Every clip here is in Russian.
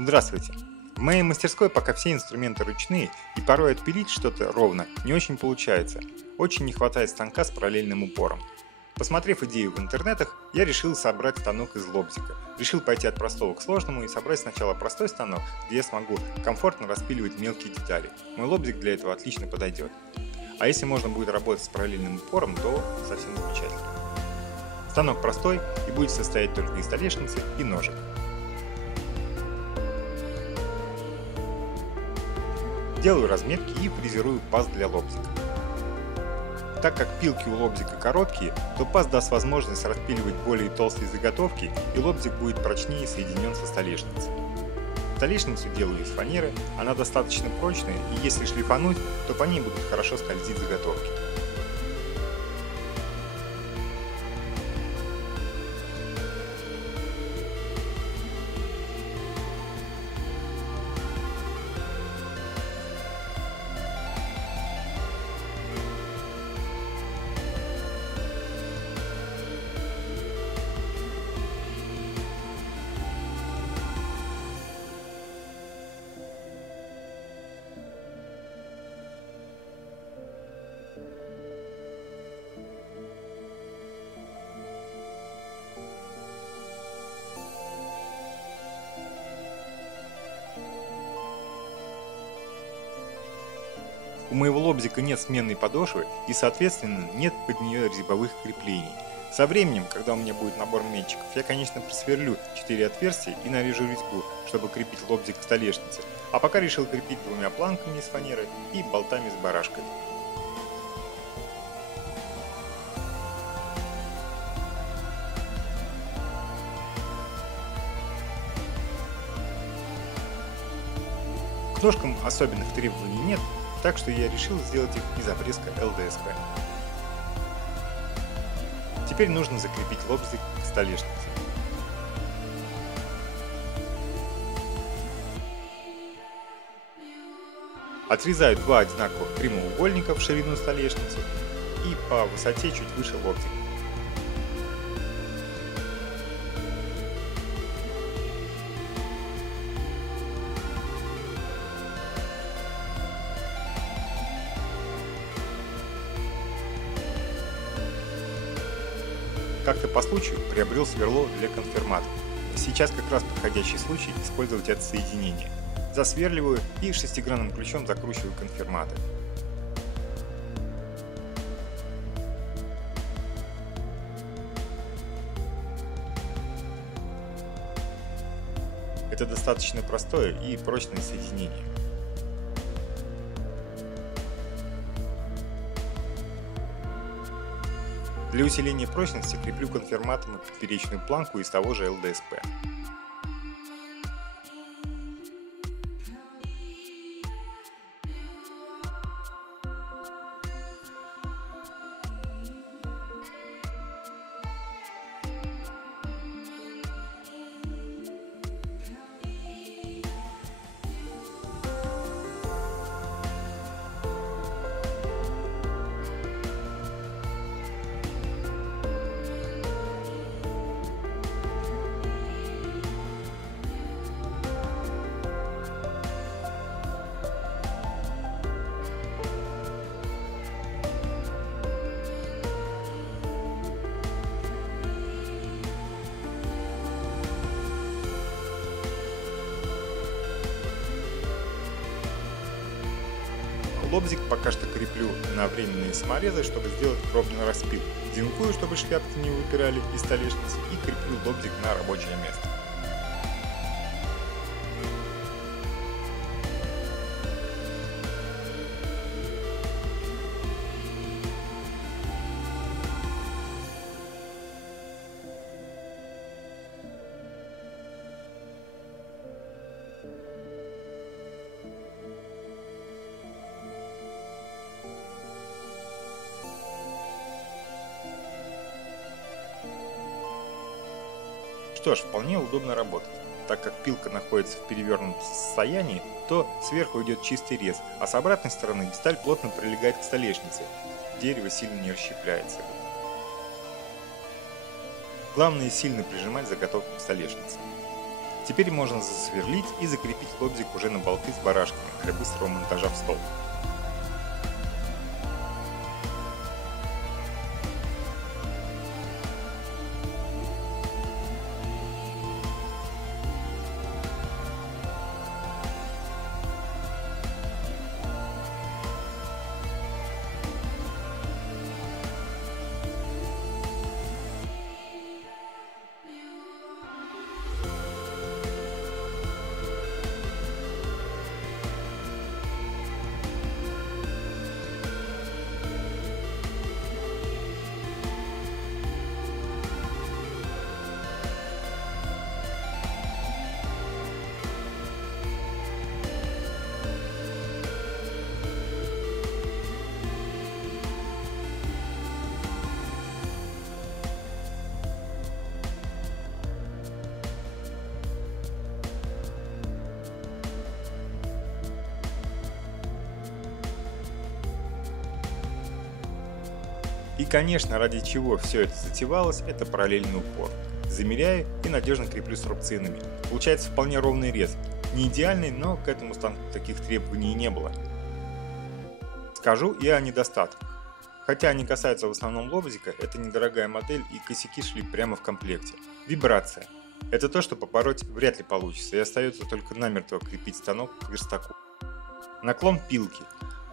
Здравствуйте. В моей мастерской пока все инструменты ручные, и порой отпилить что-то ровно не очень получается. Очень не хватает станка с параллельным упором. Посмотрев идею в интернетах, я решил собрать станок из лобзика. Решил пойти от простого к сложному и собрать сначала простой станок, где я смогу комфортно распиливать мелкие детали. Мой лобзик для этого отлично подойдет. А если можно будет работать с параллельным упором, то совсем замечательно. Станок простой и будет состоять только из столешницы и ножек. Делаю разметки и фрезерую паз для лобзика. Так как пилки у лобзика короткие, то паз даст возможность распиливать более толстые заготовки, и лобзик будет прочнее соединен со столешницей. Столешницу делаю из фанеры, она достаточно прочная, и если шлифануть, то по ней будут хорошо скользить заготовки. У моего лобзика нет сменной подошвы и, соответственно, нет под нее резьбовых креплений. Со временем, когда у меня будет набор метчиков, я, конечно, просверлю 4 отверстия и нарежу резьбу, чтобы крепить лобзик к столешнице, а пока решил крепить двумя планками из фанеры и болтами с барашкой. К ножкам особенных требований нет, так что я решил сделать их из обрезка ЛДСП. Теперь нужно закрепить лобзик к столешнице. Отрезаю два одинаковых прямоугольника в ширину столешницы и по высоте чуть выше лобзика. Как-то по случаю приобрел сверло для конфирматов. Сейчас как раз подходящий случай использовать это соединение. Засверливаю и шестигранным ключом закручиваю конфирматы. Это достаточно простое и прочное соединение. Для усиления прочности креплю конфирматом на поперечную планку из того же ЛДСП. Лобзик пока что креплю на временные саморезы, чтобы сделать пробный распил. Зинкую, чтобы шляпки не выпирали из столешницы, и креплю лобзик на рабочее место. Что ж, вполне удобно работать. Так как пилка находится в перевернутом состоянии, то сверху идет чистый рез, а с обратной стороны деталь плотно прилегает к столешнице. Дерево сильно не расщепляется. Главное сильно прижимать заготовку к столешнице. Теперь можно засверлить и закрепить лобзик уже на болты с барашками для быстрого монтажа в стол. И конечно, ради чего все это затевалось, это параллельный упор. Замеряю и надежно креплю срубцинами. Получается вполне ровный рез. Не идеальный, но к этому станку таких требований не было. Скажу и о недостатках. Хотя они касаются в основном лобзика, это недорогая модель и косяки шли прямо в комплекте. Вибрация. Это то, что побороть вряд ли получится, и остается только намертво крепить станок к верстаку. Наклон пилки.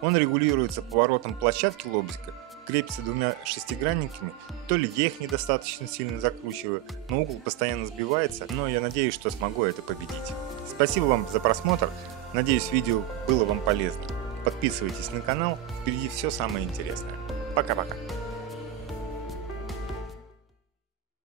Он регулируется поворотом площадки лобзика, крепится двумя шестигранниками, то ли я их недостаточно сильно закручиваю, но угол постоянно сбивается, но я надеюсь, что смогу это победить. Спасибо вам за просмотр, надеюсь, видео было вам полезно. Подписывайтесь на канал, впереди все самое интересное. Пока-пока.